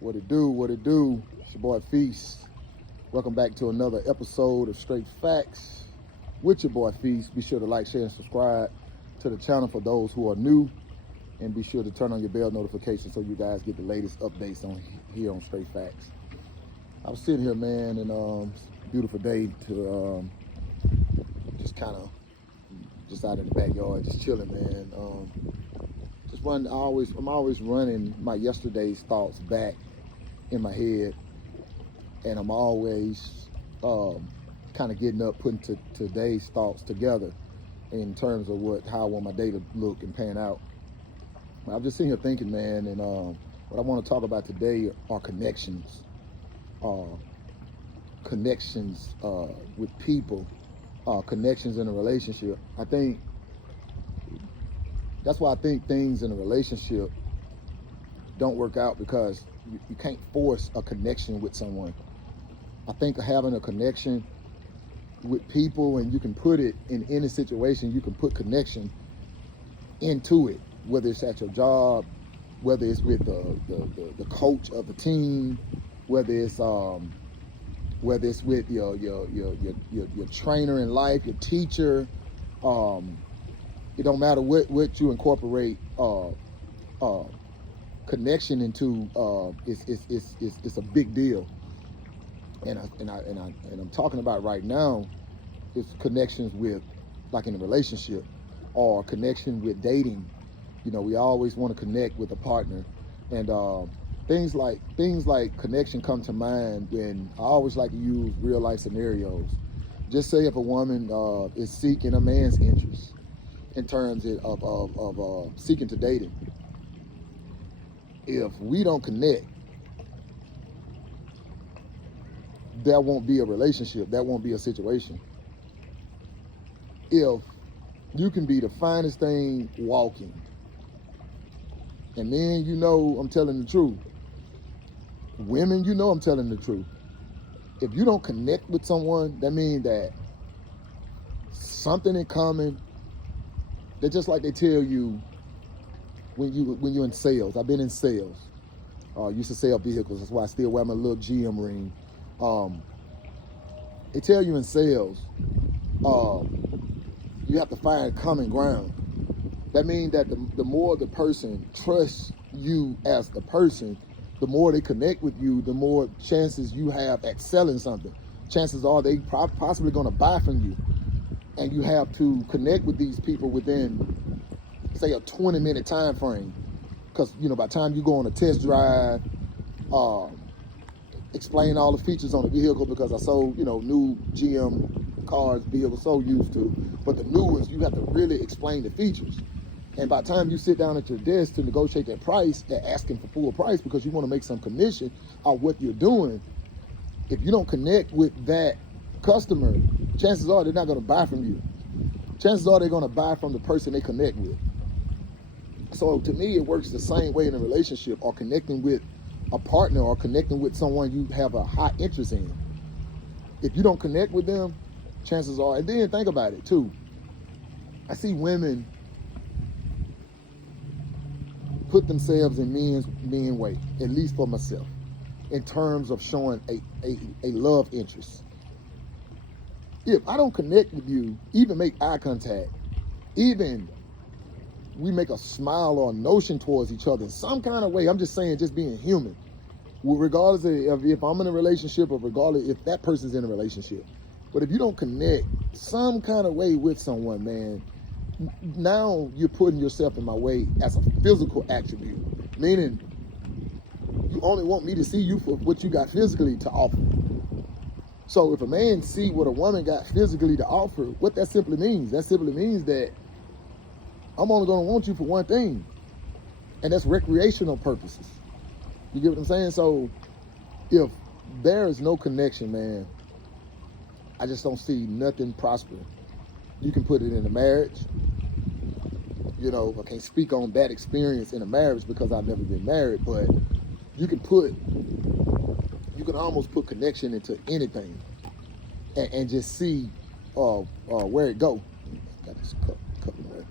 What it do? What it do? It's your boy Feast. Welcome back to another episode of Straight Facts with your boy Feast. Be sure to like, share, and subscribe to the channel for those who are new, and be sure to turn on your bell notification so you guys get the latest updates on here on Straight Facts. I was sitting here, man, and it's a beautiful day to just kind of just out in the backyard, just chilling, man. I'm always running my yesterday's thoughts back in my head, and I'm always kind of getting up, putting today's thoughts together in terms of how I want my day to look and pan out. I'm just sitting here thinking, man, and what I want to talk about today are connections, connections with people, connections in a relationship. That's why I think things in a relationship don't work out, because you can't force a connection with someone. I think having a connection with people, and you can put it in any situation, you can put connection into it, whether it's at your job, whether it's with the coach of the team, whether it's with your trainer in life, your teacher. It don't matter what you incorporate connection into. It's a big deal, and I'm talking about right now. It's connections with, like in a relationship, or connection with dating. You know, we always want to connect with a partner, and things like connection come to mind when I always like to use real life scenarios. Just say if a woman is seeking a man's interest in terms of seeking to date him. If we don't connect, there won't be a relationship. That won't be a situation. If you can be the finest thing walking, and men, you know I'm telling the truth. Women, you know I'm telling the truth. If you don't connect with someone, that means that something in common. They're just like they tell you when you're in sales. I've been in sales. Used to sell vehicles. That's why I still wear my little GM ring. They tell you in sales, you have to find common ground. That means that the more the person trusts you as the person, the more they connect with you, the more chances you have at selling something. Chances are they possibly going to buy from you. And you have to connect with these people within, say, a 20-minute time frame. Because, you know, by the time you go on a test drive, explain all the features on the vehicle, because I sold, new GM cars, vehicles, so used to. But the new ones, you have to really explain the features. And by the time you sit down at your desk to negotiate that price, they're asking for full price because you want to make some commission on what you're doing. If you don't connect with that customer, chances are they're not going to buy from you. Chances are they're going to buy from the person they connect with. So to me, it works the same way in a relationship, or connecting with a partner, or connecting with someone you have a high interest in. If you don't connect with them, chances are, and then think about it too. I see women put themselves in men's way, at least for myself, in terms of showing a love interest. If I don't connect with you, even make eye contact, even we make a smile or a notion towards each other in some kind of way, I'm just saying, just being human, regardless of if I'm in a relationship, or regardless if that person's in a relationship. But if you don't connect some kind of way with someone, man, now you're putting yourself in my way as a physical attribute, meaning you only want me to see you for what you got physically to offer. So if a man see what a woman got physically to offer, what that simply means that I'm only going to want you for one thing, and that's recreational purposes. You get what I'm saying? So if there is no connection, man, I just don't see nothing prospering. You can put it in a marriage. I can't speak on that experience in a marriage because I've never been married, but you can almost put connection into anything, and just see where it go. Got this cup in there.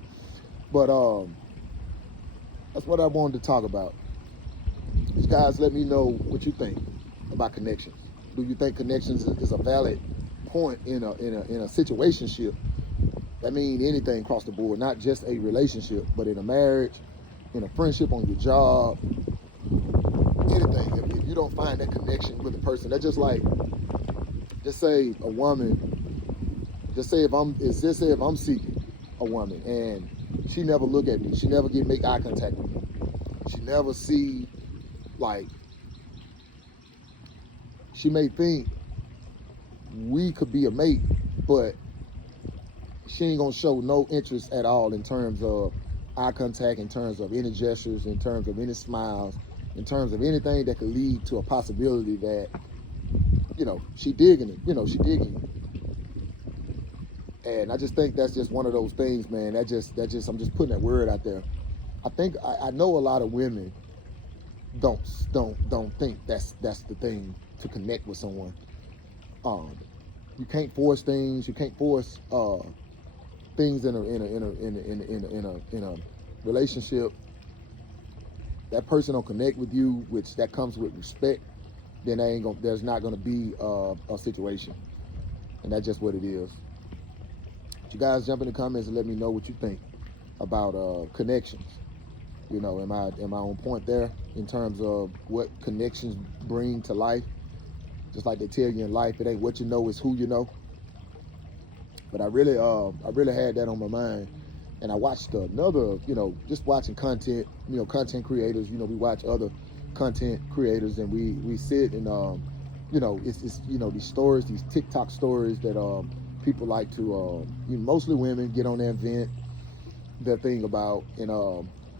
But that's what I wanted to talk about. guys let me know what you think about connections. Do you think connections is a valid point in a situationship? That means anything across the board, not just a relationship, but in a marriage, in a friendship, on your job, anything. If you don't find that connection with a person, that's just like, just say a woman, just say if I'm seeking a woman and she never look at me, she never make eye contact with me, she never see, like, she may think we could be a mate, but she ain't gonna show no interest at all in terms of eye contact, in terms of any gestures, in terms of any smiles, in terms of anything that could lead to a possibility that, she digging it, she digging it. And I just think that's just one of those things, man. I'm just putting that word out there. I think I know a lot of women don't think that's the thing to connect with someone. You can't force things. You can't force things in a relationship. That person don't connect with you, which that comes with respect. Then there's not gonna be a situation, and that's just what it is. You guys jump in the comments and let me know what you think about connections. Am I on point there in terms of what connections bring to life? Just like they tell you in life, it ain't what you know, it's who you know. But I really had that on my mind, and I watched another, just watching content, content creators. We watch other content creators, and we sit and it's these stories, these TikTok stories that people like to, mostly women, get on there and vent their thing about. And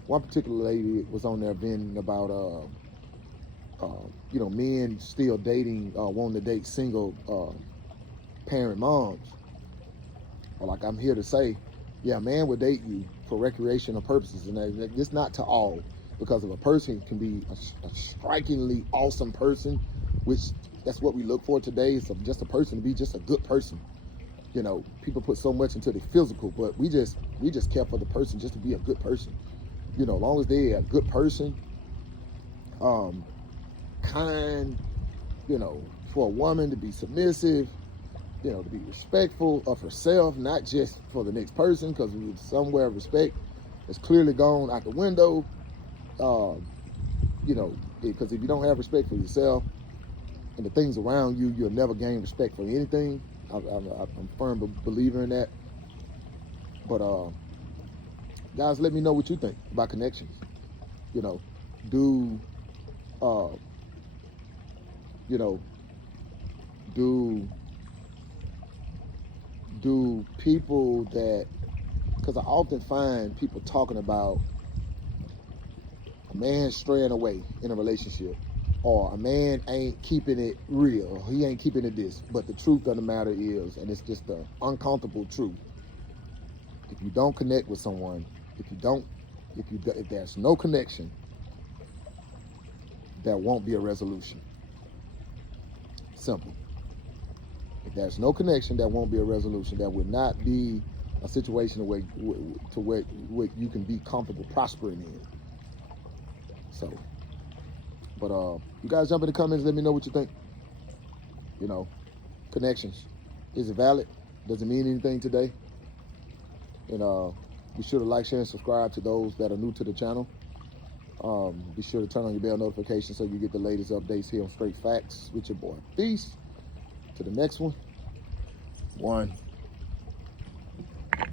one particular lady was on there venting about men still dating, wanting to date single parent moms. Or like I'm here to say, yeah, a man would date you for recreational purposes, and it's not to all, because if a person can be a strikingly awesome person, which that's what we look for today, is just a person to be just a good person. People put so much into the physical, but we just care for the person just to be a good person. As long as they're a good person, kind, for a woman to be submissive, to be respectful of herself, not just for the next person, because somewhere respect is clearly gone out the window. Because if you don't have respect for yourself and the things around you, you'll never gain respect for anything. I'm a firm believer in that. But guys, let me know what you think about connections. Do people that, because I often find people talking about a man straying away in a relationship, or a man ain't keeping it real, he ain't keeping it this. But the truth of the matter is, and it's just the uncomfortable truth, if you don't connect with someone, if there's no connection, there won't be a resolution. Simple. If there's no connection, there won't be a resolution. There would not be a situation where you can be comfortable prospering in. So, but you guys jump in the comments, let me know what you think. Connections. Is it valid? Does it mean anything today? And be sure to like, share, and subscribe to those that are new to the channel. Be sure to turn on your bell notification so you get the latest updates here on Straight Facts with your boy. Peace. To the next one.